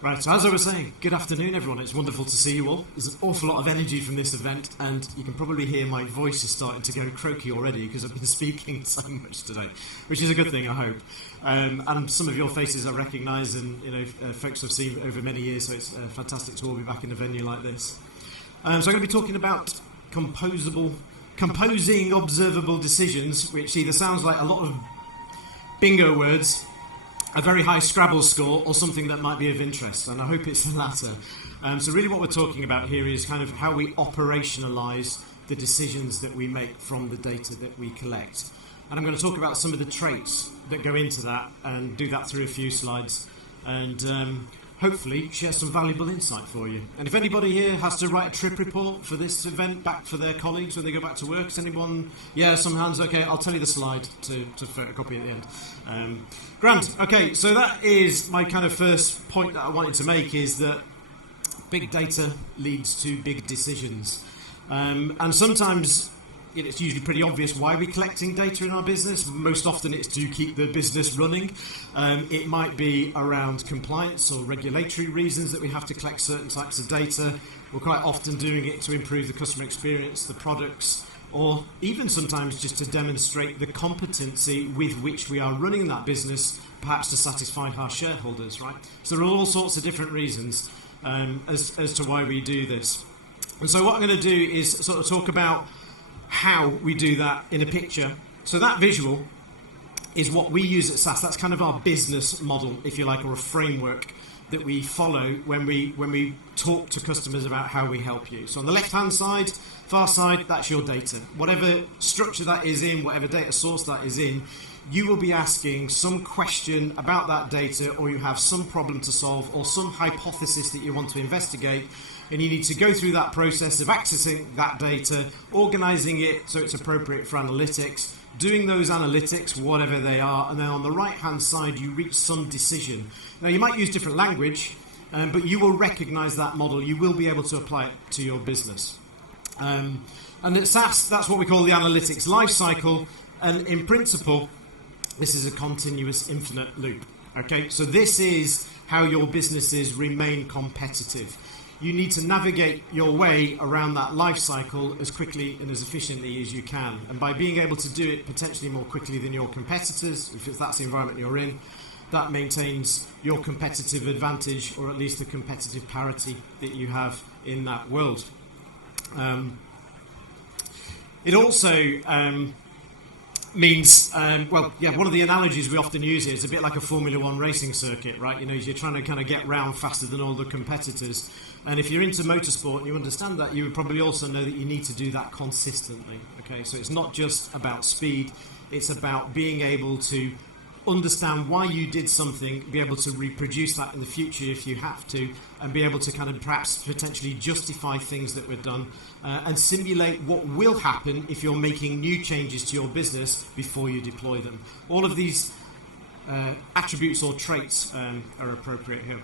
Right, so as I was saying, good afternoon everyone, it's wonderful to see you all. There's an awful lot of energy from this event, and you can probably hear my voice is starting to go croaky already because I've been speaking so much today, which is a good thing, I hope. And some of your faces I recognise, and folks I've seen over many years, so it's fantastic to all be back in a venue like this. So I'm going to be talking about composing observable decisions, which either sounds like a lot of bingo words, a very high Scrabble score, or something that might be of interest, and I hope it's the latter. So really what we're talking about here is kind of how we operationalise the decisions that we make from the data that we collect. And I'm going to talk about some of the traits that go into that, and do that through a few slides, and hopefully share some valuable insight for you. And if anybody here has to write a trip report for this event back for their colleagues when they go back to work, is anyone? Yeah, some hands. Okay, I'll tell you the slide to photocopy at the end. Grand. Okay, so that is my kind of first point that I wanted to make, is that big data leads to big decisions. And sometimes it's usually pretty obvious why we're collecting data in our business. Most often it's to keep the business running. It might be around compliance or regulatory reasons that we have to collect certain types of data. We're quite often doing it to improve the customer experience, the products, or even sometimes just to demonstrate the competency with which we are running that business, perhaps to satisfy our shareholders, right? So there are all sorts of different reasons as to why we do this. And so what I'm going to do is sort of talk about how we do that in a picture. So that visual is what we use at SAS. That's kind of our business model, if you like, or a framework that we follow when we talk to customers about how we help you. So on the left-hand side, far side, that's your data. Whatever structure that is in, whatever data source that is in, you will be asking some question about that data, or you have some problem to solve, or some hypothesis that you want to investigate, and you need to go through that process of accessing that data, organising it so it's appropriate for analytics, doing those analytics, whatever they are, and then on the right-hand side you reach some decision. Now you might use different language, but you will recognise that model. You will be able to apply it to your business. And at SAS, that's what we call the analytics life cycle, and in principle, this is a continuous infinite loop. Okay, so this is how your businesses remain competitive. You need to navigate your way around that life cycle as quickly and as efficiently as you can. And by being able to do it potentially more quickly than your competitors, if that's the environment you're in, that maintains your competitive advantage, or at least the competitive parity that you have in that world. It also means, one of the analogies we often use here is a bit like a Formula One racing circuit, right? You're trying to kind of get round faster than all the competitors. And if you're into motorsport and you understand that, you would probably also know that you need to do that consistently. Okay, so it's not just about speed, it's about being able to understand why you did something, be able to reproduce that in the future if you have to, and be able to kind of perhaps potentially justify things that were done, and simulate what will happen if you're making new changes to your business before you deploy them. All of these attributes or traits are appropriate here.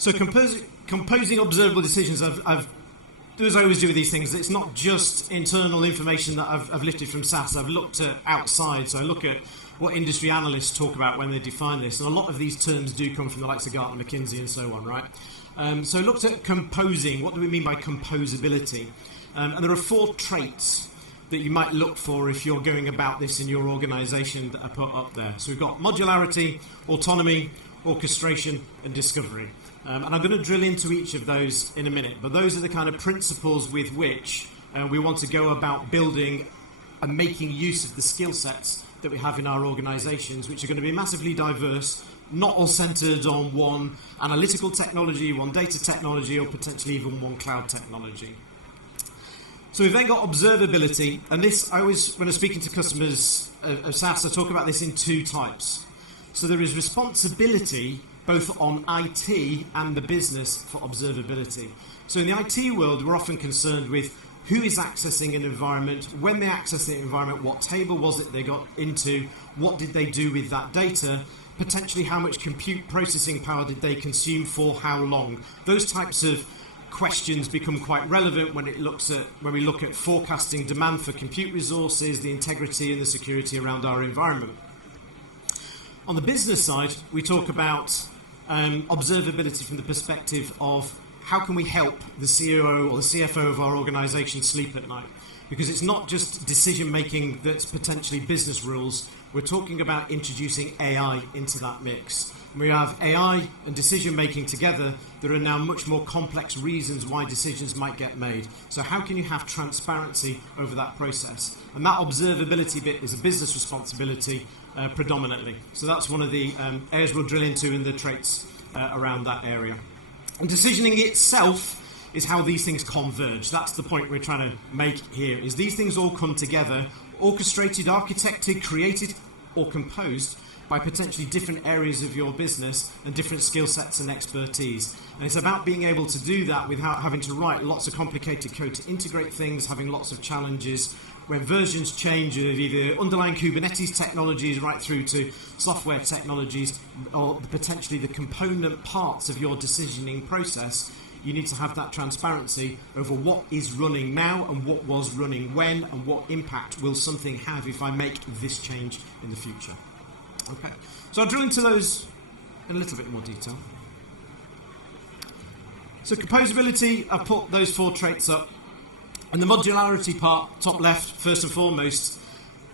So composing observable decisions, as I always do with these things, it's not just internal information that I've lifted from SAS. I've looked at outside, so I look at what industry analysts talk about when they define this, and a lot of these terms do come from the likes of Gartner, McKinsey, and so on, right? So I looked at composing. What do we mean by composability? And there are 4 traits that you might look for if you're going about this in your organisation that I put up there. So we've got modularity, autonomy, orchestration, and discovery. And I'm going to drill into each of those in a minute, but those are the kind of principles with which we want to go about building and making use of the skill sets that we have in our organisations, which are going to be massively diverse, not all centred on one analytical technology, one data technology, or potentially even one cloud technology. So we've then got observability, and this, I always, when I'm speaking to customers of SAS, I talk about this in 2 types. So there is responsibility both on IT and the business for observability. So in the IT world, we're often concerned with who is accessing an environment, when they access the environment, what table was it they got into, what did they do with that data, potentially how much compute processing power did they consume for how long. Those types of questions become quite relevant when we look at forecasting demand for compute resources, the integrity and the security around our environment. On the business side, we talk about observability from the perspective of how can we help the CEO or the CFO of our organisation sleep at night? Because it's not just decision making that's potentially business rules. We're talking about introducing AI into that mix. We have AI and decision making together. There are now much more complex reasons why decisions might get made. So how can you have transparency over that process? And that observability bit is a business responsibility predominantly. So that's one of the areas we'll drill into in the traits around that area. And decisioning itself is how these things converge. That's the point we're trying to make here, is these things all come together, orchestrated, architected, created, or composed by potentially different areas of your business and different skill sets and expertise. And it's about being able to do that without having to write lots of complicated code to integrate things, having lots of challenges. When versions change of either underlying Kubernetes technologies right through to software technologies, or potentially the component parts of your decisioning process, you need to have that transparency over what is running now and what was running when, and what impact will something have if I make this change in the future. Okay, so I'll drill into those in a little bit more detail. So composability, I've put those 4 traits up. And the modularity part, top left, first and foremost,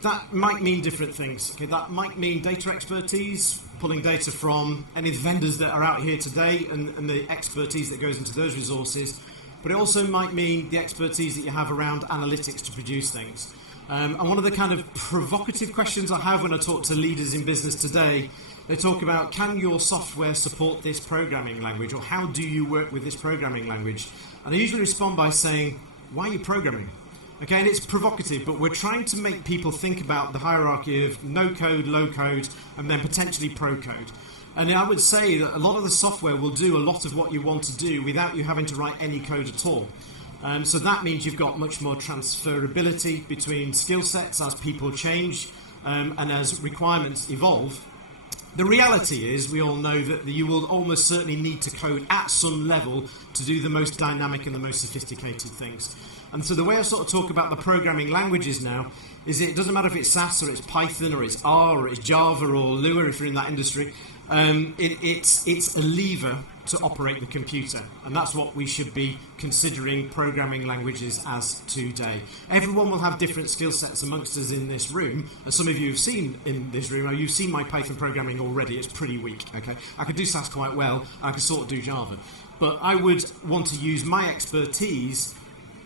that might mean different things. Okay, that might mean data expertise, pulling data from any vendors that are out here today and the expertise that goes into those resources. But it also might mean the expertise that you have around analytics to produce things. And one of the kind of provocative questions I have when I talk to leaders in business today, they talk about, can your software support this programming language, or how do you work with this programming language? And I usually respond by saying, why are you programming? Okay, and it's provocative, but we're trying to make people think about the hierarchy of no code, low code, and then potentially pro code. And I would say that a lot of the software will do a lot of what you want to do without you having to write any code at all. So that means you've got much more transferability between skill sets as people change and as requirements evolve. The reality is, we all know that you will almost certainly need to code at some level to do the most dynamic and the most sophisticated things. And so the way I sort of talk about the programming languages now is it doesn't matter if it's SAS or it's Python or it's R or it's Java or Lua if you're in that industry. It's a lever to operate the computer, and that's what we should be considering programming languages as today. Everyone will have different skill sets amongst us in this room, and some of you have seen in this room, you've seen my Python programming already. It's pretty weak. Okay, I could do SAS quite well, and I could sort of do Java, but I would want to use my expertise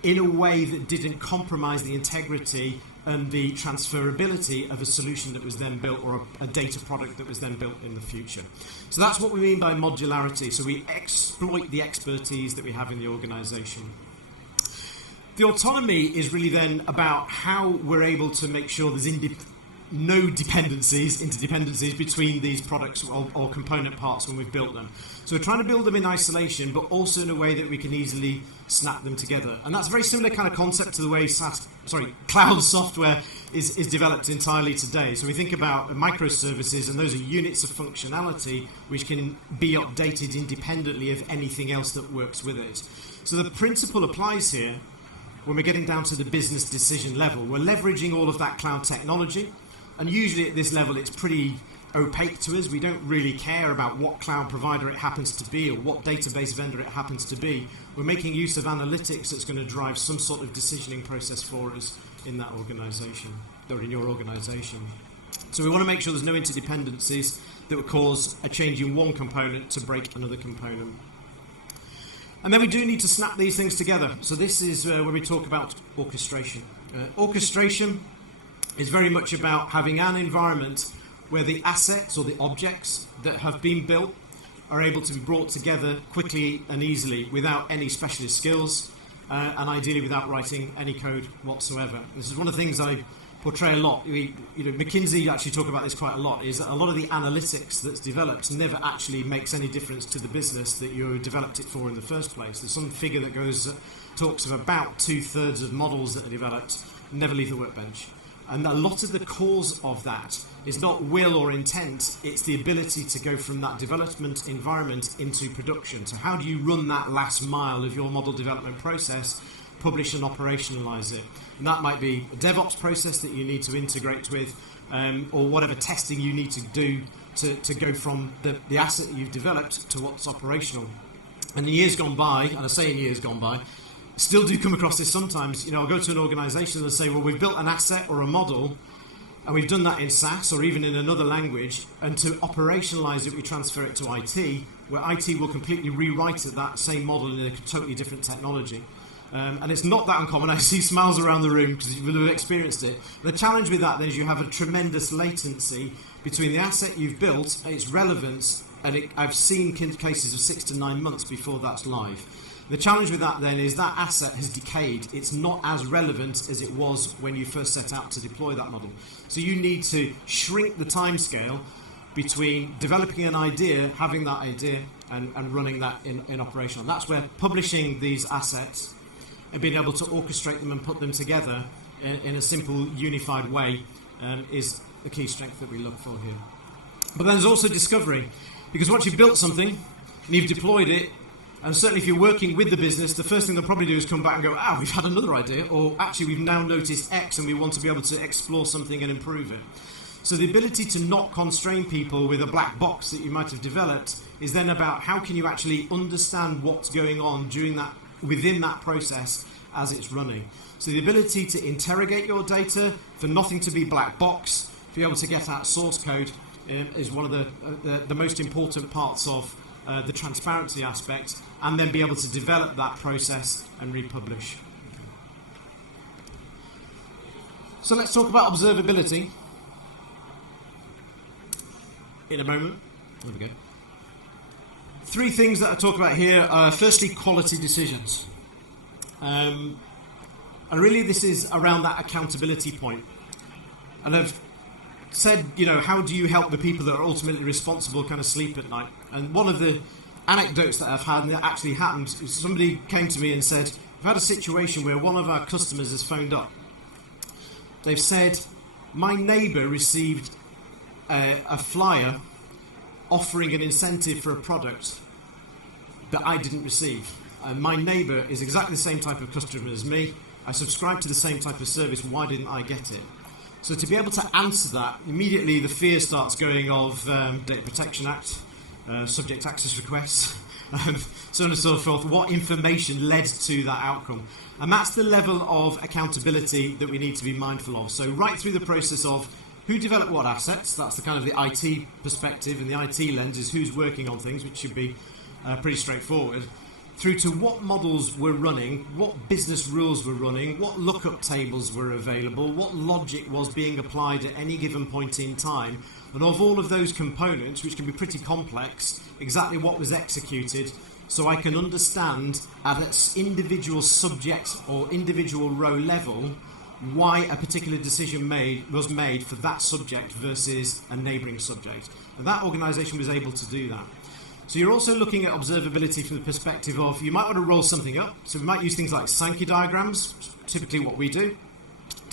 in a way that didn't compromise the integrity and the transferability of a solution that was then built, or a data product that was then built in the future. So that's what we mean by modularity. So we exploit the expertise that we have in the organisation. The autonomy is really then about how we're able to make sure there's no interdependencies between these products or component parts when we've built them. So we're trying to build them in isolation, but also in a way that we can easily snap them together. And that's a very similar kind of concept to the way cloud software is developed entirely today. So we think about microservices, and those are units of functionality which can be updated independently of anything else that works with it. So the principle applies here when we're getting down to the business decision level. We're leveraging all of that cloud technology. And usually at this level, it's pretty opaque to us. We don't really care about what cloud provider it happens to be or what database vendor it happens to be. We're making use of analytics that's going to drive some sort of decisioning process for us in that organisation, or in your organisation. So we want to make sure there's no interdependencies that would cause a change in one component to break another component. And then we do need to snap these things together. So this is where we talk about orchestration. Orchestration is very much about having an environment where the assets or the objects that have been built are able to be brought together quickly and easily without any specialist skills, and ideally without writing any code whatsoever. This is one of the things I portray a lot. McKinsey actually talk about this quite a lot, is that a lot of the analytics that's developed never actually makes any difference to the business that you developed it for in the first place. There's some figure that talks of about 2/3 of models that are developed never leave the workbench. And a lot of the cause of that is not will or intent, it's the ability to go from that development environment into production. So how do you run that last mile of your model development process, publish and operationalize it? And that might be a DevOps process that you need to integrate with, or whatever testing you need to do to go from the asset that you've developed to what's operational. And in years gone by, and I say in years gone by, still do come across this sometimes. You know, I'll go to an organisation and say, well, we've built an asset or a model, and we've done that in SAS or even in another language, and to operationalise it, we transfer it to IT, where IT will completely rewrite that same model in a totally different technology. And it's not that uncommon. I see smiles around the room because you will have experienced it. The challenge with that then is you have a tremendous latency between the asset you've built, its relevance, and I've seen cases of 6 to 9 months before that's live. The challenge with that then is that asset has decayed. It's not as relevant as it was when you first set out to deploy that model. So you need to shrink the timescale between developing an idea, having that idea, and running that in operational. And that's where publishing these assets and being able to orchestrate them and put them together in a simple, unified way is the key strength that we look for here. But then there's also discovery, because once you've built something and you've deployed it, and certainly if you're working with the business, the first thing they'll probably do is come back and go, we've had another idea, or actually we've now noticed X and we want to be able to explore something and improve it. So the ability to not constrain people with a black box that you might have developed is then about how can you actually understand what's going on within that process as it's running. So the ability to interrogate your data, for nothing to be black box, to be able to get out source code is one of the most important parts of the transparency aspect, and then be able to develop that process and republish. So let's talk about observability in a moment. There we go. 3 things that I talk about here are firstly quality decisions. And really this is around that accountability point. And I've said, you know, how do you help the people that are ultimately responsible kind of sleep at night? And one of the anecdotes that I've had, and that actually happened, is somebody came to me and said, I've had a situation where one of our customers has phoned up. They've said, my neighbour received a flyer offering an incentive for a product that I didn't receive. My neighbour is exactly the same type of customer as me. I subscribe to the same type of service. Why didn't I get it? So to be able to answer that, immediately the fear starts going of Data Protection Act, subject access requests, so on and so forth. What information led to that outcome? And that's the level of accountability that we need to be mindful of. So right through the process of who developed what assets, that's the kind of the IT perspective, and the IT lens is who's working on things, which should be pretty straightforward, through to what models were running, what business rules were running, what lookup tables were available, what logic was being applied at any given point in time, and of all of those components, which can be pretty complex, exactly what was executed, so I can understand at an individual subject or individual row level why a particular decision was made for that subject versus a neighbouring subject. And that organisation was able to do that. So you're also looking at observability from the perspective of, you might want to roll something up. So we might use things like Sankey diagrams, typically what we do,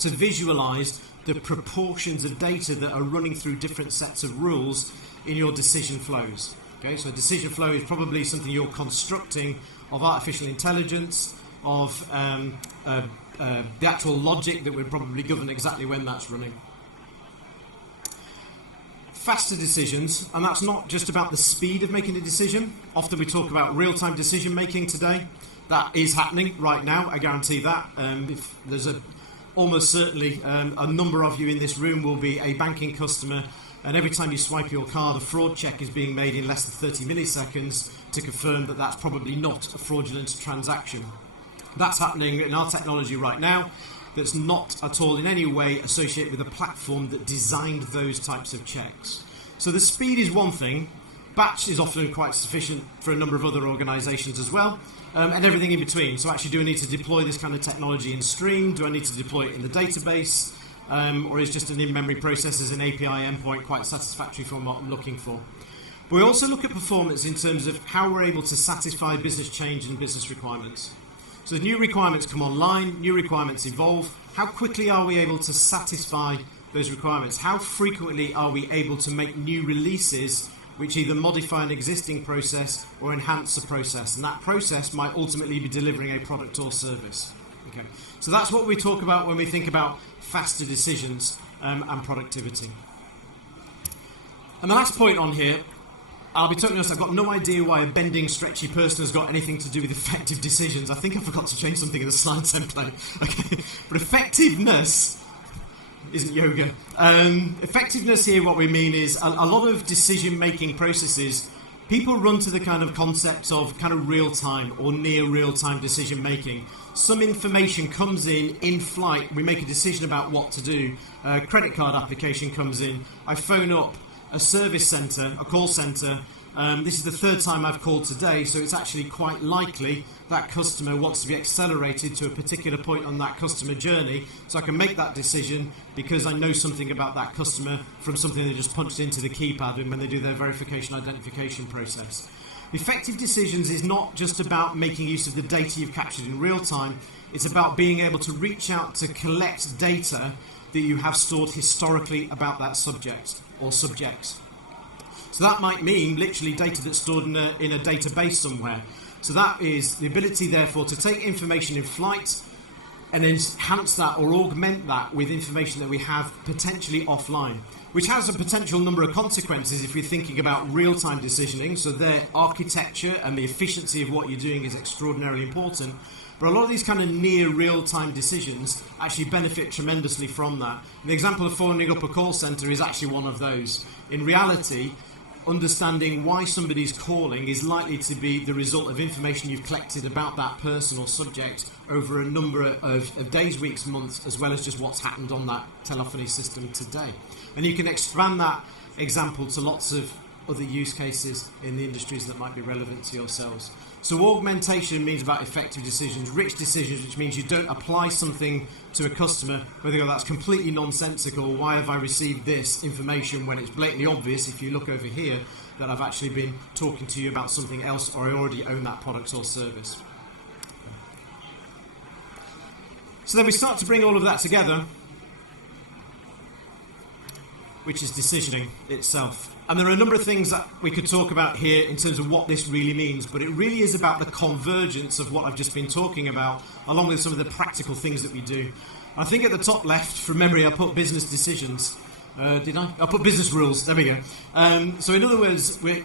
to visualise the proportions of data that are running through different sets of rules in your decision flows. Okay, so a decision flow is probably something you're constructing of artificial intelligence, of the actual logic that would probably govern exactly when that's running. Faster decisions, and that's not just about the speed of making a decision. Often we talk about real-time decision making today. That is happening right now, I guarantee that. If there's almost certainly a number of you in this room will be a banking customer, and every time you swipe your card, a fraud check is being made in less than 30 milliseconds to confirm that that's probably not a fraudulent transaction. That's happening in our technology right now. That's not at all in any way associated with a platform that designed those types of checks. So the speed is one thing. Batch is often quite sufficient for a number of other organisations as well, and everything in between. So actually, do I need to deploy this kind of technology in stream? Do I need to deploy it in the database? Or is just an in-memory process as an API endpoint quite satisfactory from what I'm looking for? But we also look at performance in terms of how we're able to satisfy business change and business requirements. So new requirements come online, new requirements evolve. How quickly are we able to satisfy those requirements? How frequently are we able to make new releases which either modify an existing process or enhance a process? And that process might ultimately be delivering a product or service. Okay. So that's what we talk about when we think about faster decisions and productivity. And the last point on here, I'll be totally honest, I've got no idea why a bending, stretchy person has got anything to do with effective decisions. I think I forgot to change something in the slide template. Okay. But effectiveness isn't yoga. Effectiveness here, what we mean is a lot of decision-making processes, people run to the kind of concept of kind of real-time or near real-time decision-making. Some information comes in flight, we make a decision about what to do. A credit card application comes in, I phone up a service centre, a call centre. This is the third time I've called today, so it's actually quite likely that customer wants to be accelerated to a particular point on that customer journey, so I can make that decision because I know something about that customer from something they just punched into the keypad when they do their verification identification process. Effective decisions is not just about making use of the data you've captured in real time, it's about being able to reach out to collect data that you have stored historically about that subject or subjects. So that might mean literally data that's stored in a database somewhere. So that is the ability, therefore, to take information in flight and enhance that or augment that with information that we have potentially offline, which has a potential number of consequences if you're thinking about real-time decisioning. So their architecture and the efficiency of what you're doing is extraordinarily important. But a lot of these kind of near real-time decisions actually benefit tremendously from that. The example of phoning up a call centre is actually one of those. In reality, understanding why somebody's calling is likely to be the result of information you've collected about that person or subject over a number of days, weeks, months, as well as just what's happened on that telephony system today. And you can expand that example to lots of other use cases in the industries that might be relevant to yourselves. So augmentation means about effective decisions, rich decisions, which means you don't apply something to a customer where they go, that's completely nonsensical, why have I received this information when it's blatantly obvious, if you look over here, that I've actually been talking to you about something else or I already own that product or service. So then we start to bring all of that together, which is decisioning itself. And there are a number of things that we could talk about here in terms of what this really means, but it really is about the convergence of what I've just been talking about, along with some of the practical things that we do. I think at the top left, from memory, I put business decisions. Did I? I put business rules. There we go. So in other words, we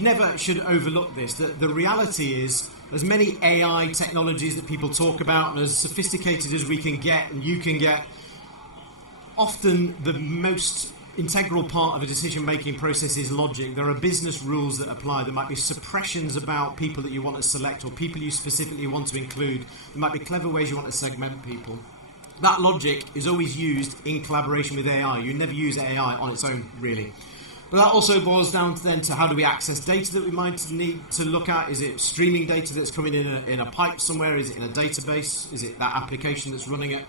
never should overlook this. The reality is, there's many AI technologies that people talk about, and as sophisticated as we can get and you can get, often the most integral part of a decision-making process is logic. There are business rules that apply. There might be suppressions about people that you want to select or people you specifically want to include. There might be clever ways you want to segment people. That logic is always used in collaboration with AI. You never use AI on its own, really. But that also boils down then to how do we access data that we might need to look at. Is it streaming data that's coming in a pipe somewhere? Is it in a database? Is it that application that's running it?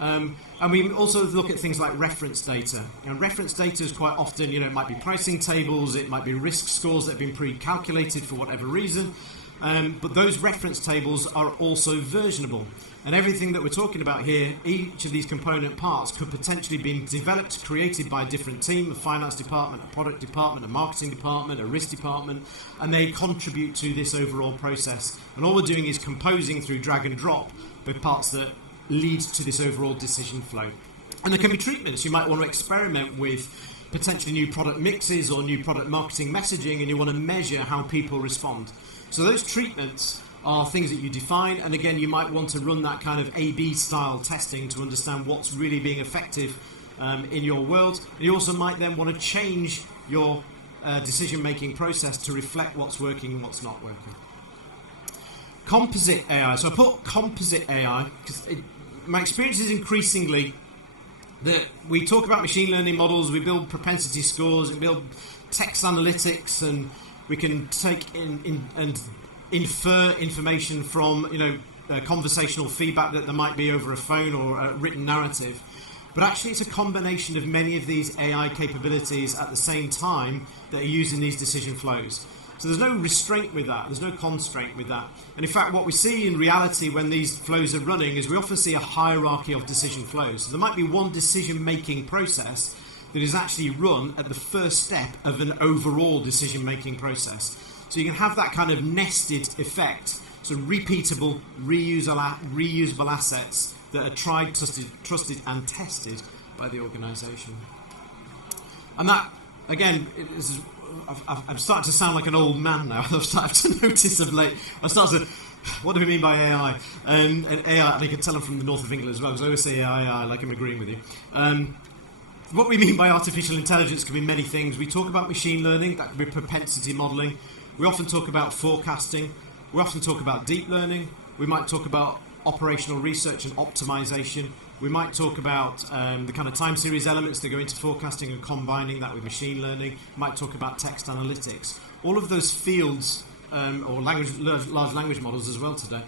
And we also look at things like reference data. And reference data is quite often, it might be pricing tables, it might be risk scores that have been pre-calculated for whatever reason. But those reference tables are also versionable. And everything that we're talking about here, each of these component parts could potentially be developed, created by a different team, a finance department, a product department, a marketing department, a risk department, and they contribute to this overall process. And all we're doing is composing through drag and drop with parts that lead to this overall decision flow. And there can be treatments. You might want to experiment with potentially new product mixes or new product marketing messaging, and you want to measure how people respond. So those treatments are things that you define, and again, you might want to run that kind of A/B style testing to understand what's really being effective in your world. And you also might then want to change your decision-making process to reflect what's working and what's not working. Composite AI. So I put composite AI because my experience is increasingly that we talk about machine learning models, we build propensity scores, we build text analytics, and we can take in and infer information from conversational feedback that there might be over a phone or a written narrative. But actually, it's a combination of many of these AI capabilities at the same time that are used in these decision flows. So there's no restraint with that, there's no constraint with that. And in fact, what we see in reality when these flows are running is we often see a hierarchy of decision flows. So there might be one decision-making process that is actually run at the first step of an overall decision-making process. So you can have that kind of nested effect, so repeatable, reusable assets that are tried, trusted and tested by the organisation. And that again, I'm starting to sound like an old man now. I've started to notice of late. I started to, what do we mean by AI? And AI, and you can tell I'm from the north of England as well, because I always say AI like I'm agreeing with you. What we mean by artificial intelligence can be many things. We talk about machine learning, that can be propensity modelling. We often talk about forecasting. We often talk about deep learning. We might talk about operational research and optimization. We might talk about the kind of time series elements that go into forecasting and combining that with machine learning. We might talk about text analytics. All of those fields, or large language models as well today,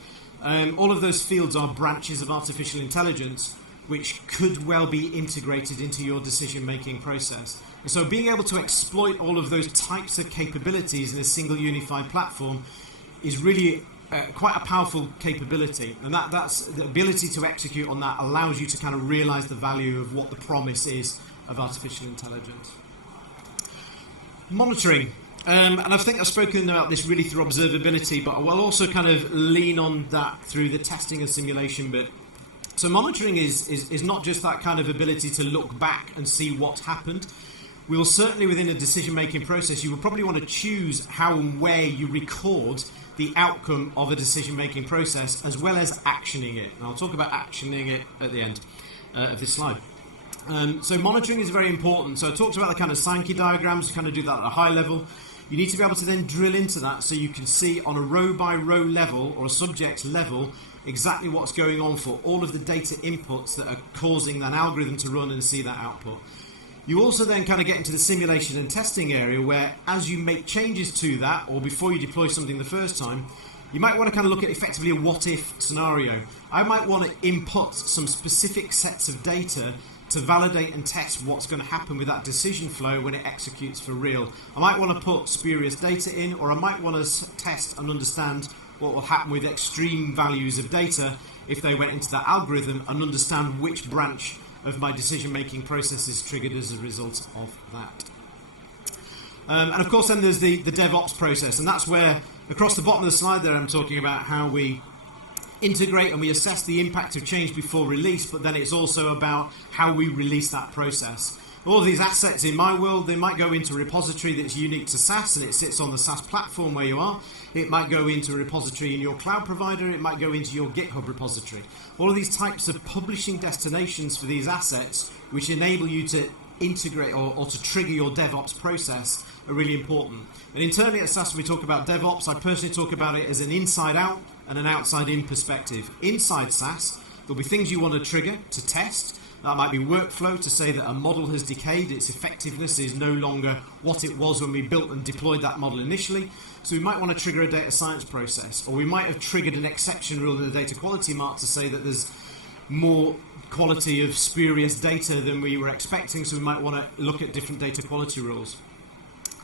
all of those fields are branches of artificial intelligence which could well be integrated into your decision-making process. And so being able to exploit all of those types of capabilities in a single unified platform is really quite a powerful capability, and that's the ability to execute on that allows you to kind of realize the value of what the promise is of artificial intelligence. Monitoring. And I think I've spoken about this really through observability, but I will also kind of lean on that through the testing and simulation bit. So monitoring is not just that kind of ability to look back and see what happened. We will certainly, within a decision-making process, you will probably want to choose how and where you record the outcome of a decision-making process, as well as actioning it. And I'll talk about actioning it at the end of this slide. So monitoring is very important. So I talked about the kind of Sankey diagrams, kind of do that at a high level. You need to be able to then drill into that so you can see on a row-by-row level or a subject level exactly what's going on for all of the data inputs that are causing that algorithm to run and see that output. You also then kind of get into the simulation and testing area where, as you make changes to that, or before you deploy something the first time, you might want to kind of look at effectively a what-if scenario. I might want to input some specific sets of data to validate and test what's going to happen with that decision flow when it executes for real. I might want to put spurious data in, or I might want to test and understand what will happen with extreme values of data if they went into that algorithm, and understand which branch of my decision-making process is triggered as a result of that. And of course then there's the DevOps process, and that's where across the bottom of the slide there I'm talking about how we integrate and we assess the impact of change before release, but then it's also about how we release that process. All of these assets in my world, they might go into a repository that's unique to SaaS and it sits on the SaaS platform where you are. It might go into a repository in your cloud provider. It might go into your GitHub repository. All of these types of publishing destinations for these assets, which enable you to integrate or to trigger your DevOps process, are really important. And internally at SaaS, when we talk about DevOps, I personally talk about it as an inside-out and an outside-in perspective. Inside SaaS, there'll be things you want to trigger to test. That might be workflow to say that a model has decayed, its effectiveness is no longer what it was when we built and deployed that model initially. So we might want to trigger a data science process, or we might have triggered an exception rule in the data quality mark to say that there's more quality of spurious data than we were expecting, so we might want to look at different data quality rules.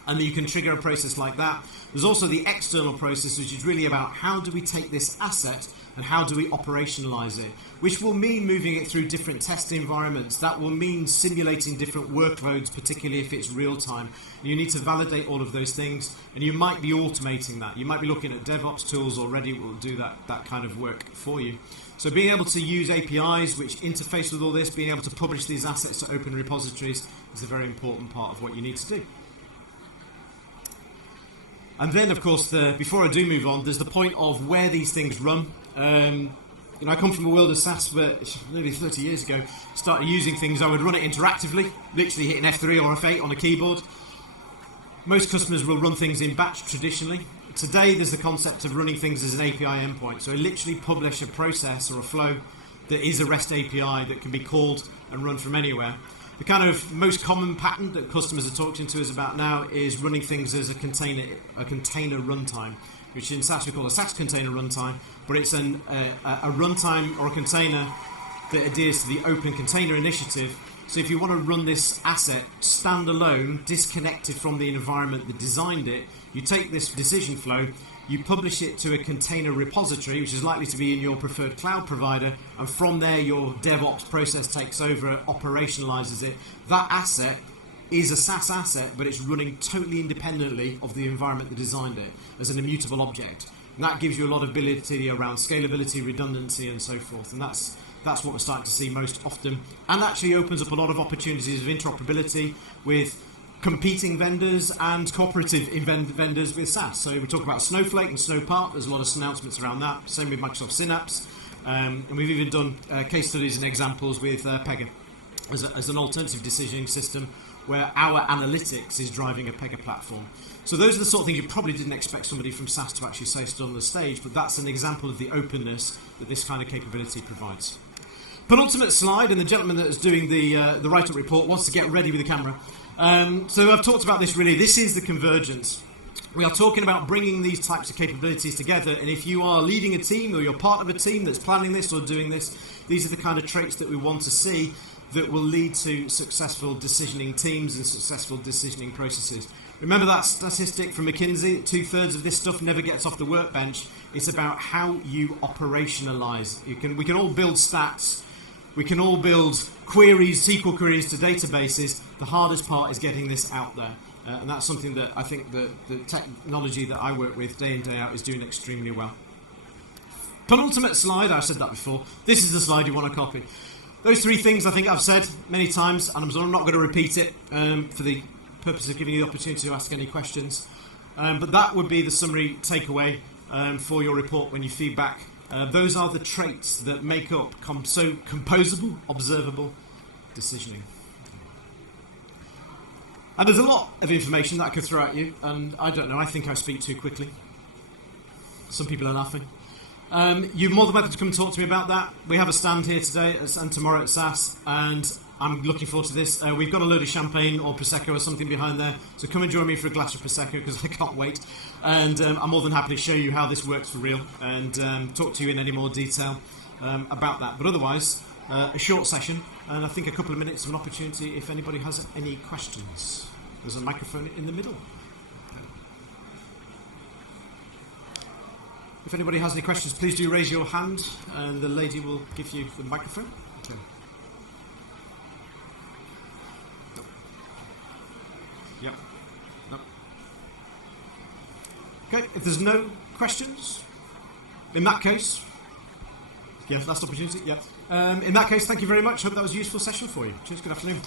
And you can trigger a process like that. There's also the external process, which is really about how do we take this asset and how do we operationalize it, which will mean moving it through different test environments. That will mean simulating different workloads, particularly if it's real time. And you need to validate all of those things, and you might be automating that. You might be looking at DevOps tools already that will do that kind of work for you. So being able to use APIs which interface with all this, being able to publish these assets to open repositories is a very important part of what you need to do. And then, of course, before I do move on, there's the point of where these things run. I come from the world of SaaS, but maybe 30 years ago, started using things. I would run it interactively, literally hitting F3 or F8 on a keyboard. Most customers will run things in batch traditionally. Today, there's the concept of running things as an API endpoint. So literally publish a process or a flow that is a REST API that can be called and run from anywhere. The kind of most common pattern that customers are talking to us about now is running things as a container runtime, which in SaaS we call a SaaS container runtime, but it's a runtime or a container that adheres to the Open Container Initiative. So if you want to run this asset standalone, disconnected from the environment that designed it, you take this decision flow, you publish it to a container repository, which is likely to be in your preferred cloud provider, and from there your DevOps process takes over, operationalizes it. That asset is a SaaS asset, but it's running totally independently of the environment that designed it as an immutable object. And that gives you a lot of ability around scalability, redundancy, and so forth. And that's what we're starting to see most often, and actually opens up a lot of opportunities of interoperability with competing vendors and cooperative vendors with SaaS. So we talk about Snowflake and Snowpark. There's a lot of announcements around that. Same with Microsoft Synapse. And we've even done case studies and examples with Pega as an alternative decisioning system where our analytics is driving a Pega platform. So those are the sort of things you probably didn't expect somebody from SaaS to actually say stood on the stage, but that's an example of the openness that this kind of capability provides. Penultimate slide, and the gentleman that is doing the write-up report wants to get ready with the camera. So I've talked about this really. This is the convergence. We are talking about bringing these types of capabilities together, and if you are leading a team or you're part of a team that's planning this or doing this, these are the kind of traits that we want to see that will lead to successful decisioning teams and successful decisioning processes. Remember that statistic from McKinsey, 2/3 of this stuff never gets off the workbench. It's about how you operationalize. We can all build stats, we can all build queries, SQL queries to databases. The hardest part is getting this out there. And that's something that I think the technology that I work with day in, day out is doing extremely well. Penultimate slide, I've said that before. This is the slide you want to copy. Those three things I think I've said many times, and I'm not going to repeat it for the purpose of giving you the opportunity to ask any questions. But that would be the summary takeaway for your report when you feedback. Those are the traits that make up composable, observable decisioning. And there's a lot of information that I could throw at you, and I don't know, I think I speak too quickly. Some people are laughing. You're more than welcome to come and talk to me about that. We have a stand here today and tomorrow at SAS, and I'm looking forward to this. We've got a load of champagne or Prosecco or something behind there, so come and join me for a glass of Prosecco because I can't wait. And I'm more than happy to show you how this works for real and talk to you in any more detail about that. But otherwise, a short session, and I think a couple of minutes of an opportunity if anybody has any questions. There's a microphone in the middle. If anybody has any questions, please do raise your hand, and the lady will give you the microphone. Okay. Yep. No. Okay, if there's no questions, in that case, last opportunity, yeah. In that case, thank you very much. Hope that was a useful session for you. Cheers, good afternoon.